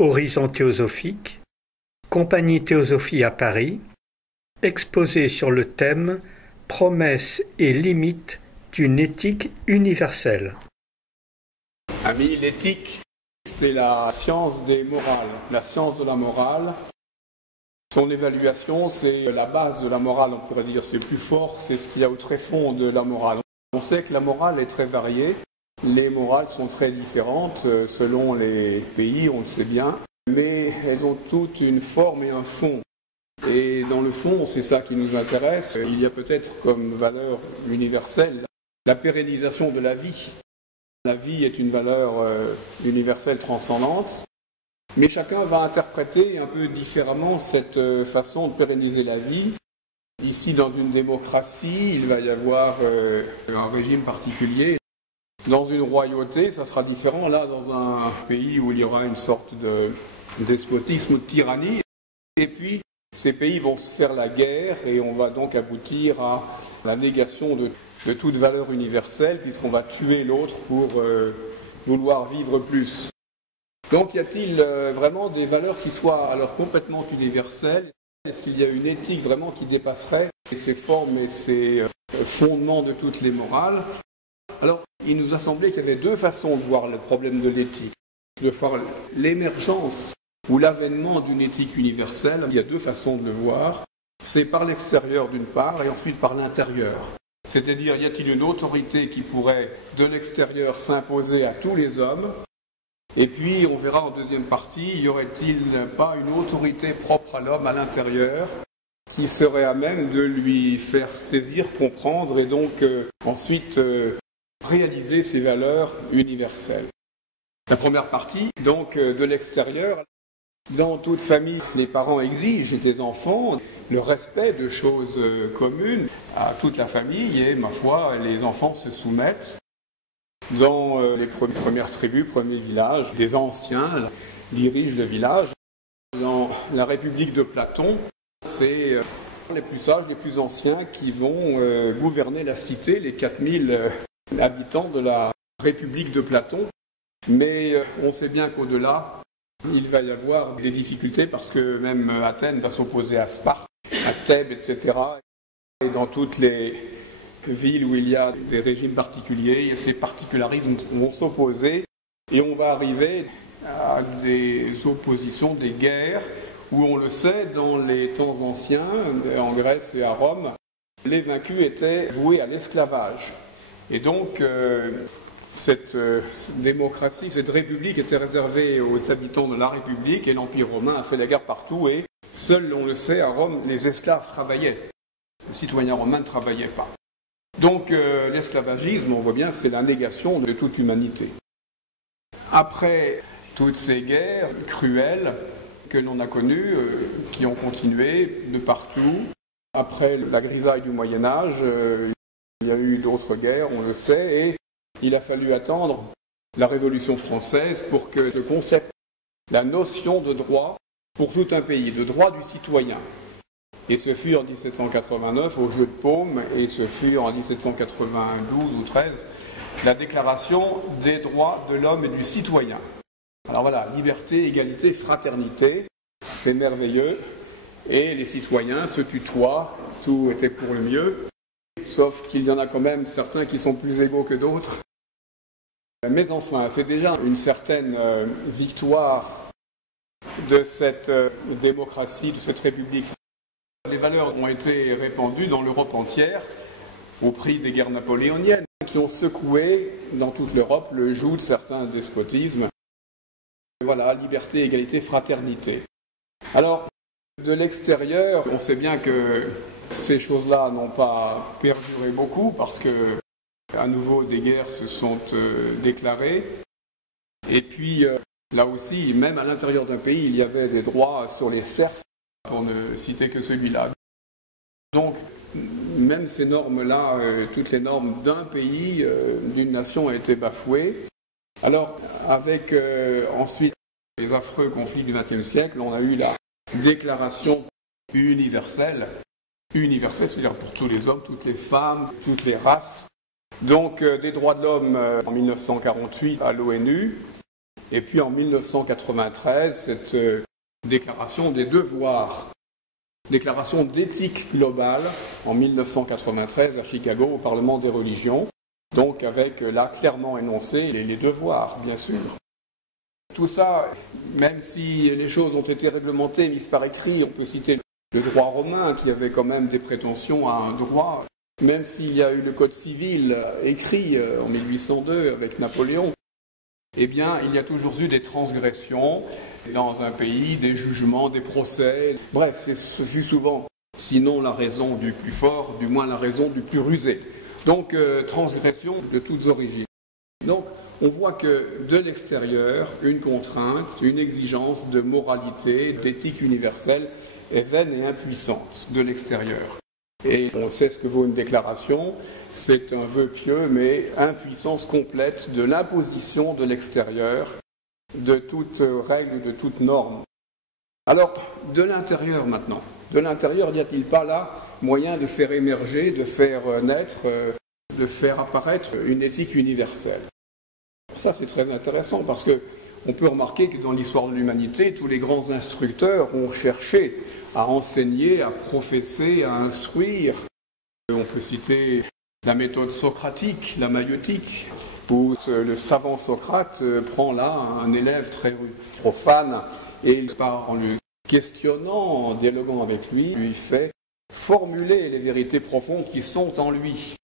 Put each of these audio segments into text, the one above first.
Horizon théosophique, Compagnie Théosophie à Paris, exposé sur le thème « Promesses et limites d'une éthique universelle ». Amis, l'éthique, c'est la science des morales, la science de la morale. Son évaluation, c'est la base de la morale, on pourrait dire, c'est plus fort, c'est ce qu'il y a au tréfonds de la morale. On sait que la morale est très variée, les morales sont très différentes selon les pays, on le sait bien, mais elles ont toutes une forme et un fond. Et dans le fond, c'est ça qui nous intéresse. Il y a peut-être comme valeur universelle la pérennisation de la vie. La vie est une valeur universelle transcendante, mais chacun va interpréter un peu différemment cette façon de pérenniser la vie. Ici, dans une démocratie, il va y avoir un régime particulier. Dans une royauté, ça sera différent. Là, dans un pays où il y aura une sorte de despotisme ou de tyrannie. Et puis, ces pays vont se faire la guerre et on va donc aboutir à la négation de toute valeur universelle puisqu'on va tuer l'autre pour vouloir vivre plus. Donc, y a-t-il vraiment des valeurs qui soient alors complètement universelles? Est-ce qu'il y a une éthique vraiment qui dépasserait ces formes et ces fondements de toutes les morales? Alors, il nous a semblé qu'il y avait deux façons de voir le problème de l'éthique. De voir l'émergence ou l'avènement d'une éthique universelle. Il y a deux façons de le voir. C'est par l'extérieur d'une part et ensuite par l'intérieur. C'est-à-dire, y a-t-il une autorité qui pourrait, de l'extérieur, s'imposer à tous les hommes? Et puis, on verra en deuxième partie, y aurait-il pas une autorité propre à l'homme à l'intérieur qui serait à même de lui faire saisir, comprendre et donc ensuite réaliser ses valeurs universelles. La première partie, donc de l'extérieur, dans toute famille, les parents exigent des enfants le respect de choses communes à toute la famille et, ma foi, les enfants se soumettent. Dans les premières tribus, premiers villages, les anciens dirigent le village. Dans la République de Platon, c'est les plus sages, les plus anciens qui vont gouverner la cité, les 4000 habitants de la République de Platon. Mais on sait bien qu'au-delà, il va y avoir des difficultés parce que même Athènes va s'opposer à Sparte, à Thèbes, etc. Et dans toutes les villes où il y a des régimes particuliers, ces particularismes vont s'opposer et on va arriver à des oppositions, des guerres, où on le sait, dans les temps anciens, en Grèce et à Rome, les vaincus étaient voués à l'esclavage. Et donc, cette démocratie, cette république était réservée aux habitants de la République et l'Empire romain a fait la guerre partout et seuls, on le sait, à Rome, les esclaves travaillaient. Les citoyens romains ne travaillaient pas. Donc l'esclavagisme, on voit bien, c'est la négation de toute humanité. Après toutes ces guerres cruelles que l'on a connues, qui ont continué de partout, après la grisaille du Moyen-Âge, il y a eu d'autres guerres, on le sait, et il a fallu attendre la Révolution française pour que le concept, la notion de droit pour tout un pays, de droit du citoyen, et ce fut en 1789 au Jeu de Paume, et ce fut en 1792 ou 13, la Déclaration des droits de l'homme et du citoyen. Alors voilà, liberté, égalité, fraternité, c'est merveilleux, et les citoyens se tutoient, tout était pour le mieux, sauf qu'il y en a quand même certains qui sont plus égaux que d'autres. Mais enfin, c'est déjà une certaine victoire de cette démocratie, de cette république. Les valeurs ont été répandues dans l'Europe entière au prix des guerres napoléoniennes qui ont secoué dans toute l'Europe le joug de certains despotismes. Voilà, liberté, égalité, fraternité. Alors, de l'extérieur, on sait bien que ces choses-là n'ont pas perduré beaucoup parce que, à nouveau, des guerres se sont déclarées. Et puis, là aussi, même à l'intérieur d'un pays, il y avait des droits sur les serfs, pour ne citer que celui-là. Donc, même ces normes-là, toutes les normes d'un pays, d'une nation ont été bafouées. Alors, avec ensuite les affreux conflits du XXe siècle, on a eu la déclaration universelle. Universelle, c'est-à-dire pour tous les hommes, toutes les femmes, toutes les races. Donc, des droits de l'homme en 1948 à l'ONU. Et puis en 1993, cette déclaration des devoirs, déclaration d'éthique globale, en 1993 à Chicago, au Parlement des religions, donc avec là clairement énoncé les devoirs, bien sûr. Tout ça, même si les choses ont été réglementées, mises par écrit, on peut citer le droit romain qui avait quand même des prétentions à un droit, même s'il y a eu le code civil écrit en 1802 avec Napoléon, eh bien il y a toujours eu des transgressions dans un pays, des jugements, des procès. Bref, ce fut souvent, sinon la raison du plus fort, du moins la raison du plus rusé. Donc transgression de toutes origines. Donc on voit que de l'extérieur, une contrainte, une exigence de moralité, d'éthique universelle est vaine et impuissante de l'extérieur. Et on sait ce que vaut une déclaration, c'est un vœu pieux, mais impuissance complète de l'imposition de l'extérieur, de toute règle, de toute norme. Alors, de l'intérieur maintenant. De l'intérieur, n'y a-t-il pas là moyen de faire émerger, de faire naître, de faire apparaître une éthique universelle? Ça, c'est très intéressant parce qu'on peut remarquer que dans l'histoire de l'humanité, tous les grands instructeurs ont cherché à enseigner, à professer, à instruire. On peut citer la méthode socratique, la maïeutique, où le savant Socrate prend là un élève très profane et en le questionnant, en dialoguant avec lui fait formuler les vérités profondes qui sont en lui.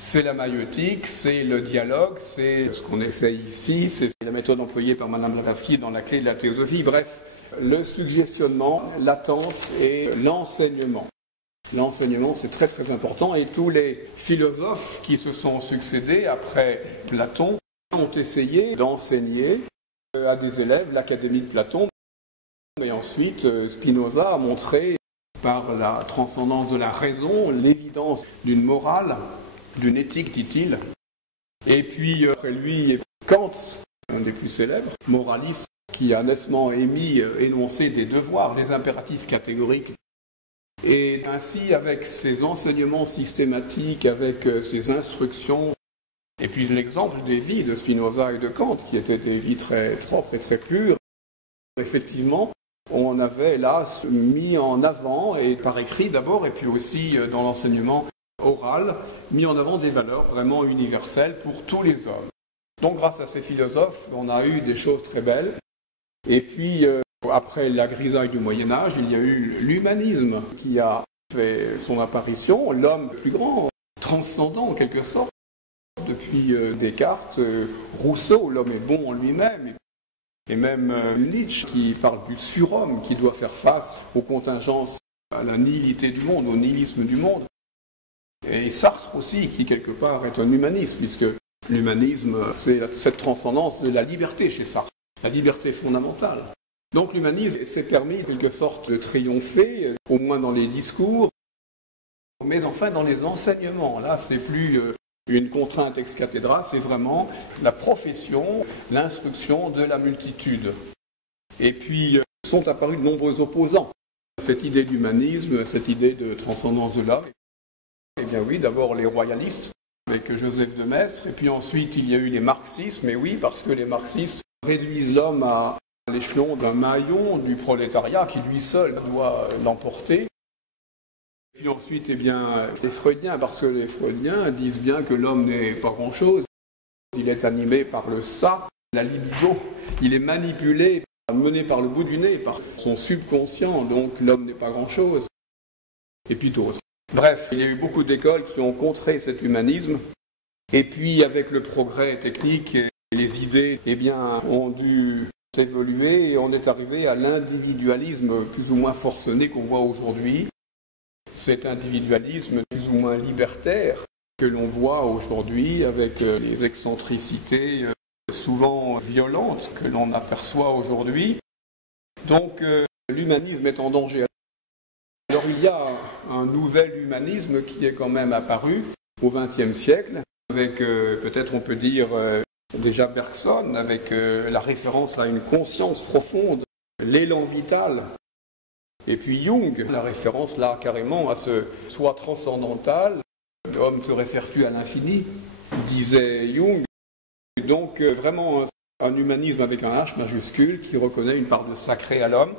C'est la maïeutique, c'est le dialogue, c'est ce qu'on essaye ici, c'est la méthode employée par Madame Blavatsky dans la clé de la théosophie, bref, le suggestionnement, l'attente et l'enseignement. L'enseignement, c'est très très important et tous les philosophes qui se sont succédés après Platon ont essayé d'enseigner à des élèves l'académie de Platon. Et ensuite, Spinoza a montré par la transcendance de la raison l'évidence d'une morale, d'une éthique, dit-il. Et puis, après lui, Kant, un des plus célèbres, moraliste, qui a nettement énoncé des devoirs, des impératifs catégoriques. Et ainsi, avec ses enseignements systématiques, avec ses instructions, et puis l'exemple des vies de Spinoza et de Kant, qui étaient des vies très propres et très pures, effectivement, on avait là mis en avant, et par écrit d'abord, et puis aussi dans l'enseignement oral, mis en avant des valeurs vraiment universelles pour tous les hommes. Donc grâce à ces philosophes, on a eu des choses très belles. Et puis, après la grisaille du Moyen-Âge, il y a eu l'humanisme qui a fait son apparition, l'homme plus grand, transcendant en quelque sorte, depuis Descartes, Rousseau, l'homme est bon en lui-même, et même Nietzsche qui parle du surhomme qui doit faire face aux contingences, à la nihilité du monde, au nihilisme du monde. Et Sartre aussi, qui quelque part est un humaniste, puisque l'humanisme, c'est cette transcendance de la liberté chez Sartre, la liberté fondamentale. Donc l'humanisme s'est permis, en quelque sorte, de triompher, au moins dans les discours, mais enfin dans les enseignements. Là, c'est plus une contrainte ex cathedra, c'est vraiment la profession, l'instruction de la multitude. Et puis, sont apparus de nombreux opposants. Cette idée d'humanisme, cette idée de transcendance de l'homme. Eh bien oui, d'abord les royalistes, avec Joseph de Maistre, et puis ensuite il y a eu les marxistes, mais oui, parce que les marxistes réduisent l'homme à l'échelon d'un maillon du prolétariat qui lui seul doit l'emporter. Et puis ensuite, eh bien, les freudiens, parce que les freudiens disent bien que l'homme n'est pas grand-chose, il est animé par le ça, la libido, il est manipulé, mené par le bout du nez, par son subconscient, donc l'homme n'est pas grand-chose. Et puis d'autres. Bref, il y a eu beaucoup d'écoles qui ont contré cet humanisme, et puis avec le progrès technique, les idées eh bien, ont dû évoluer, et on est arrivé à l'individualisme plus ou moins forcené qu'on voit aujourd'hui. Cet individualisme plus ou moins libertaire que l'on voit aujourd'hui avec les excentricités souvent violentes que l'on aperçoit aujourd'hui. Donc l'humanisme est en danger. Alors il y a un nouvel humanisme qui est quand même apparu au XXe siècle, avec peut-être on peut dire déjà Bergson, avec la référence à une conscience profonde, l'élan vital. Et puis Jung, la référence là carrément à ce soi transcendantal, homme te réfères-tu à l'infini, disait Jung. Donc vraiment un humanisme avec un H majuscule qui reconnaît une part de sacré à l'homme.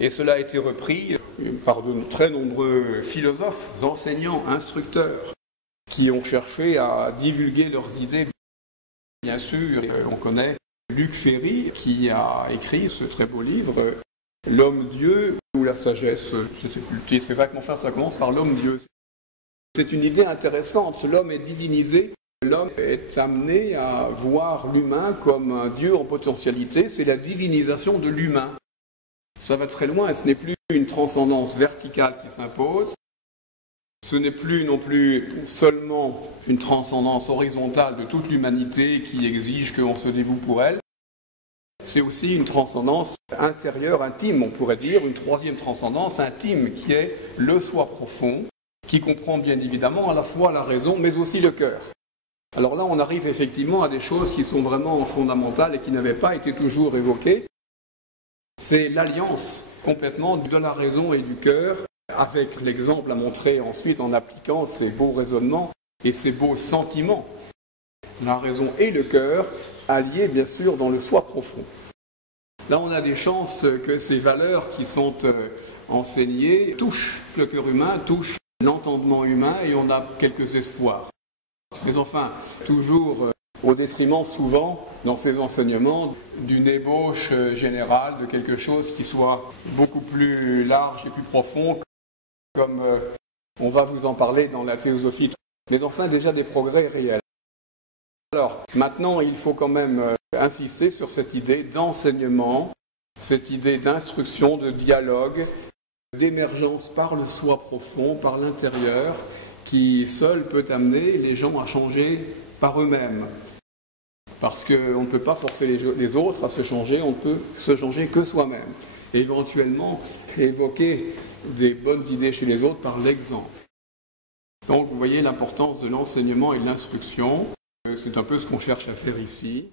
Et cela a été repris par de très nombreux philosophes, enseignants, instructeurs, qui ont cherché à divulguer leurs idées. Bien sûr, on connaît Luc Ferry, qui a écrit ce très beau livre, L'homme-dieu ou la sagesse. Je ne sais plus le titre exactement, enfin ça commence par l'homme-dieu. C'est une idée intéressante, l'homme est divinisé, l'homme est amené à voir l'humain comme un dieu en potentialité, c'est la divinisation de l'humain. Ça va très loin, ce n'est plus une transcendance verticale qui s'impose, ce n'est plus non plus seulement une transcendance horizontale de toute l'humanité qui exige qu'on se dévoue pour elle, c'est aussi une transcendance intérieure, intime, on pourrait dire, une troisième transcendance intime qui est le soi profond, qui comprend bien évidemment à la fois la raison mais aussi le cœur. Alors là, on arrive effectivement à des choses qui sont vraiment fondamentales et qui n'avaient pas été toujours évoquées. C'est l'alliance complètement de la raison et du cœur, avec l'exemple à montrer ensuite en appliquant ces beaux raisonnements et ces beaux sentiments. La raison et le cœur, alliés bien sûr dans le soi profond. Là, on a des chances que ces valeurs qui sont enseignées touchent le cœur humain, touchent l'entendement humain et on a quelques espoirs. Mais enfin, toujours au détriment souvent, dans ces enseignements, d'une ébauche générale, de quelque chose qui soit beaucoup plus large et plus profond, comme on va vous en parler dans la théosophie. Mais enfin, déjà des progrès réels. Alors, maintenant, il faut quand même insister sur cette idée d'enseignement, cette idée d'instruction, de dialogue, d'émergence par le soi profond, par l'intérieur, qui seul peut amener les gens à changer par eux-mêmes. Parce qu'on ne peut pas forcer les autres à se changer, on ne peut se changer que soi-même. Et éventuellement, évoquer des bonnes idées chez les autres par l'exemple. Donc, vous voyez l'importance de l'enseignement et de l'instruction. C'est un peu ce qu'on cherche à faire ici.